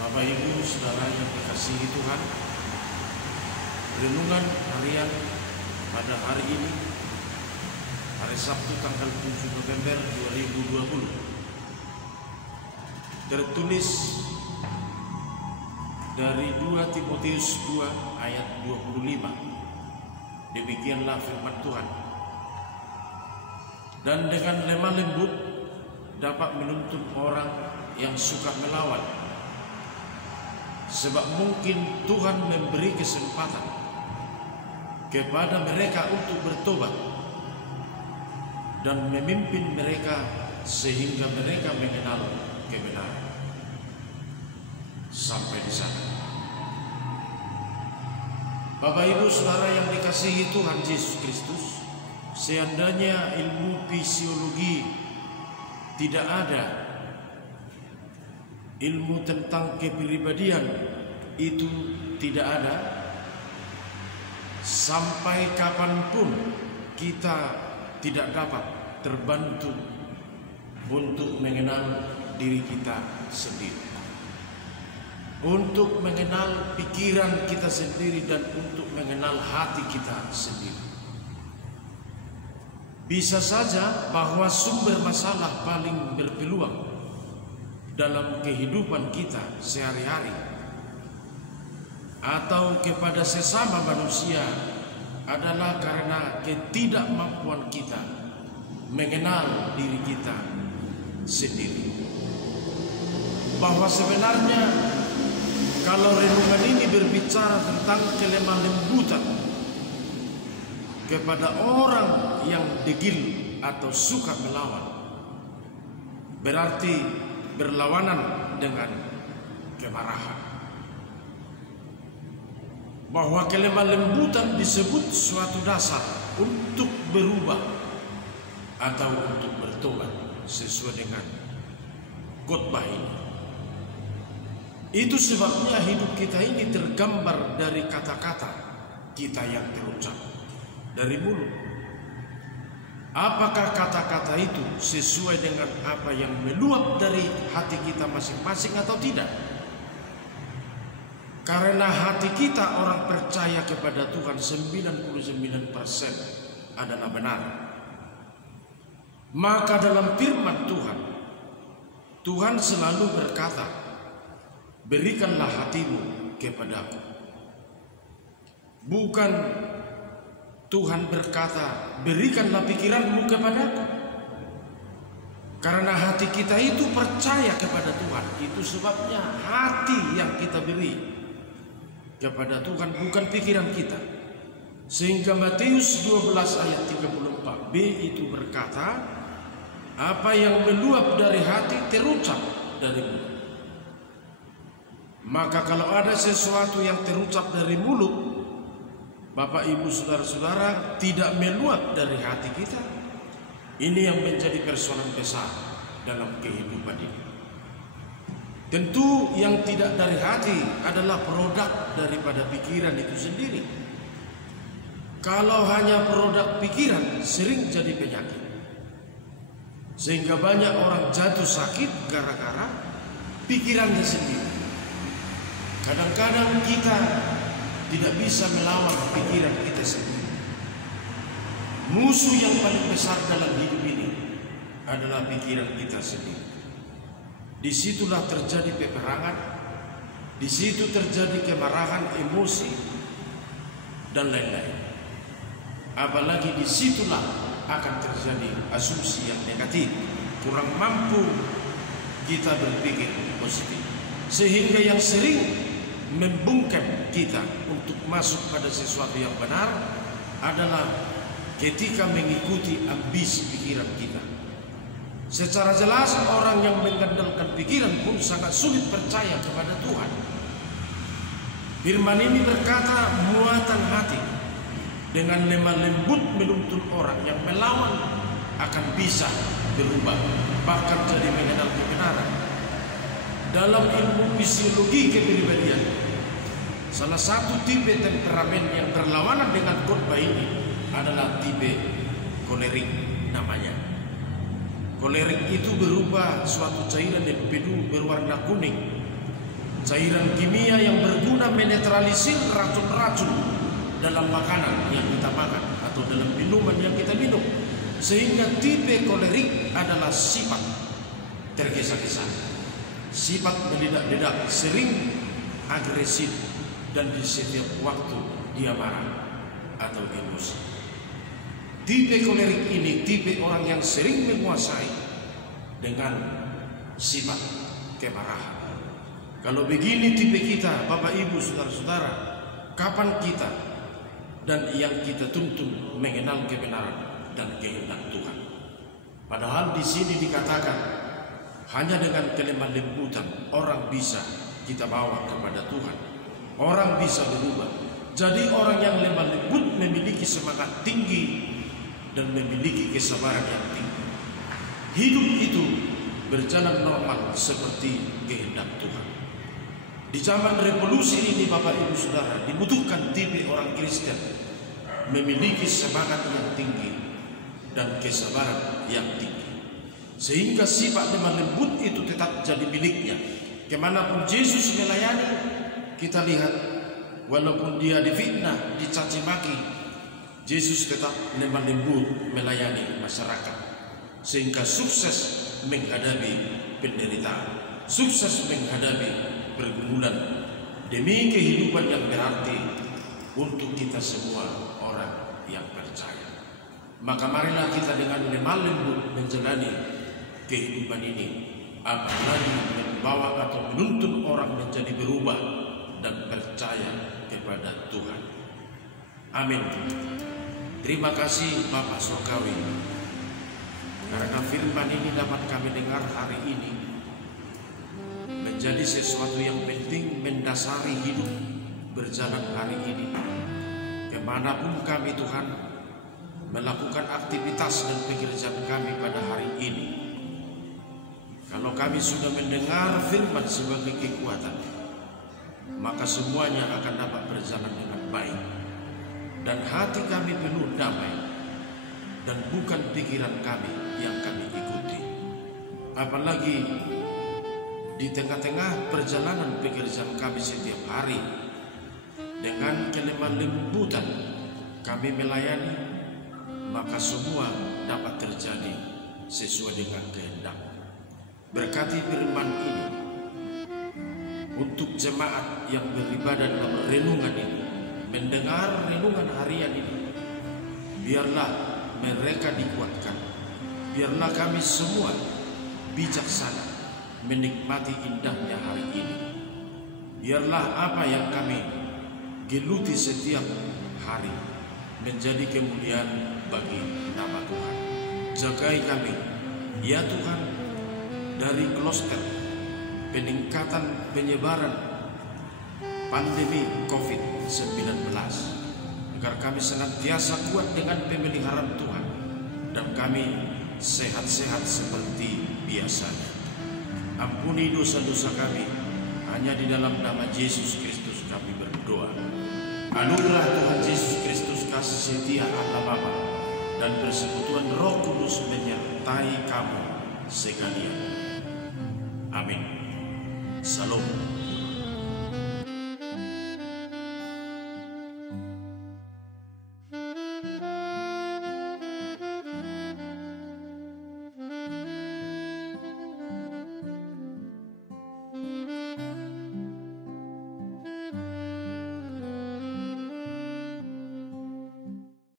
Bapak Ibu Saudara yang dikasihi Tuhan, renungan harian pada hari ini, hari Sabtu tanggal 7 November 2020, tertulis dari 2 Timotius 2 ayat 25. Demikianlah firman Tuhan. Dan dengan lemah lembut dapat menuntun orang yang suka melawan, sebab mungkin Tuhan memberi kesempatan kepada mereka untuk bertobat dan memimpin mereka sehingga mereka mengenal kebenaran. Sampai di sana. Bapak Ibu Saudara yang dikasihi Tuhan Yesus Kristus, seandainya ilmu fisiologi tidak ada, ilmu tentang kepribadian itu tidak ada, sampai kapanpun kita tidak dapat terbantu untuk mengenal diri kita sendiri, untuk mengenal pikiran kita sendiri, dan untuk mengenal hati kita sendiri. Bisa saja bahwa sumber masalah paling berpeluang dalam kehidupan kita sehari-hari atau kepada sesama manusia adalah karena ketidakmampuan kita mengenal diri kita sendiri. Bahwa sebenarnya kalau renungan ini berbicara tentang kelemah lembutan kepada orang yang degil atau suka melawan, berarti berlawanan dengan kemarahan. Bahwa kelemah lembutan disebut suatu dasar untuk berubah atau untuk bertobat sesuai dengan khotbah ini. Itu sebabnya hidup kita ini tergambar dari kata-kata kita yang terucap dari mulut. Apakah kata-kata itu sesuai dengan apa yang meluap dari hati kita masing-masing atau tidak? Karena hati kita orang percaya kepada Tuhan 99% adalah benar. Maka dalam firman Tuhan, Tuhan selalu berkata, berikanlah hatimu kepadaku. Bukan Tuhan berkata, berikanlah pikiranmu kepadaku. Karena hati kita itu percaya kepada Tuhan. Itu sebabnya hati yang kita beri kepada Tuhan, bukan pikiran kita. Sehingga Matius 12 ayat 34b itu berkata, apa yang meluap dari hati terucap dari mulut. Maka kalau ada sesuatu yang terucap dari mulut, Bapak Ibu Saudara-saudara, tidak meluap dari hati kita, ini yang menjadi persoalan besar dalam kehidupan ini. Tentu yang tidak dari hati adalah produk daripada pikiran itu sendiri. Kalau hanya produk pikiran, sering jadi penyakit, sehingga banyak orang jatuh sakit gara-gara pikirannya sendiri. Kadang-kadang kita tidak bisa melawan pikiran kita sendiri. Musuh yang paling besar dalam hidup ini adalah pikiran kita sendiri. Disitulah terjadi peperangan, disitu terjadi kemarahan, emosi, dan lain-lain. Apalagi disitulah akan terjadi asumsi yang negatif, kurang mampu kita berpikir positif, sehingga yang sering membungkam kita untuk masuk pada sesuatu yang benar adalah ketika mengikuti ambisi pikiran kita. Secara jelas orang yang mengandalkan pikiran pun sangat sulit percaya kepada Tuhan. Firman ini berkata, muatan hati dengan lemah lembut menuntun orang yang melawan akan bisa berubah, bahkan jadi mengenal kebenaran. Dalam ilmu fisiologi kepribadian, salah satu tipe temperamen yang berlawanan dengan khotbah ini adalah tipe kolerik namanya. Kolerik itu berupa suatu cairan yang penuh berwarna kuning cairan kimia yang berguna menetralisir racun-racun dalam makanan yang kita makan atau dalam minuman yang kita minum, sehingga tipe kolerik adalah sifat tergesa-gesa, sifat meledak-ledak, sering agresif, dan di setiap waktu dia marah atau emosi. Tipe kolerik ini tipe orang yang sering menguasai dengan sifat kemarahan. Kalau begini tipe kita, Bapak Ibu, saudara-saudara, kapan kita dan yang kita tuntun mengenal kebenaran dan kehendak Tuhan? Padahal di sini dikatakan hanya dengan kelemah lembutan orang bisa kita bawa kepada Tuhan. Orang bisa berubah. Jadi orang yang lemah lembut memiliki semangat tinggi dan memiliki kesabaran yang tinggi. Hidup itu berjalan normal seperti kehendak Tuhan. Di zaman revolusi ini, Bapak Ibu Saudara, dibutuhkan tipe orang Kristen memiliki semangat yang tinggi dan kesabaran yang tinggi, sehingga sifat lemah lembut itu tetap jadi miliknya. Kemanapun Yesus melayani, kita lihat walaupun dia difitnah, dicaci maki, Yesus tetap lemah lembut melayani masyarakat, sehingga sukses menghadapi penderitaan, sukses menghadapi pergumulan demi kehidupan yang berarti untuk kita semua orang yang percaya. Maka marilah kita dengan lemah lembut menjalani kehidupan ini, apalagi membawa atau menuntun orang menjadi berubah dan percaya kepada Tuhan. Amin. Terima kasih Bapak Surgawi, karena firman ini dapat kami dengar hari ini menjadi sesuatu yang penting mendasari hidup berjalan hari ini. Kemanapun kami Tuhan melakukan aktivitas dan pekerjaan kami pada hari ini, kalau kami sudah mendengar firman sebagai kekuatan, maka semuanya akan dapat berjalan dengan baik, dan hati kami penuh damai, dan bukan pikiran kami yang kami ikuti. Apalagi di tengah-tengah perjalanan pekerjaan kami setiap hari, dengan kelemah lembutan kami melayani, maka semua dapat terjadi sesuai dengan kehendak. Berkati firman ini untuk jemaat yang beribadah dalam renungan ini, mendengar renungan harian ini. Biarlah mereka dikuatkan, biarlah kami semua bijaksana menikmati indahnya hari ini. Biarlah apa yang kami geluti setiap hari menjadi kemuliaan bagi nama Tuhan. Jagai kami, ya Tuhan, dari kloster peningkatan penyebaran pandemi COVID-19, agar kami senantiasa kuat dengan pemeliharaan Tuhan, dan kami sehat-sehat seperti biasanya. Ampuni dosa-dosa kami, hanya di dalam nama Yesus Kristus kami berdoa. Anugerah Tuhan Yesus Kristus, kasih setia Allah Bapa, dan persekutuan Roh Kudus menyertai kamu sekalian. Amin. Salam.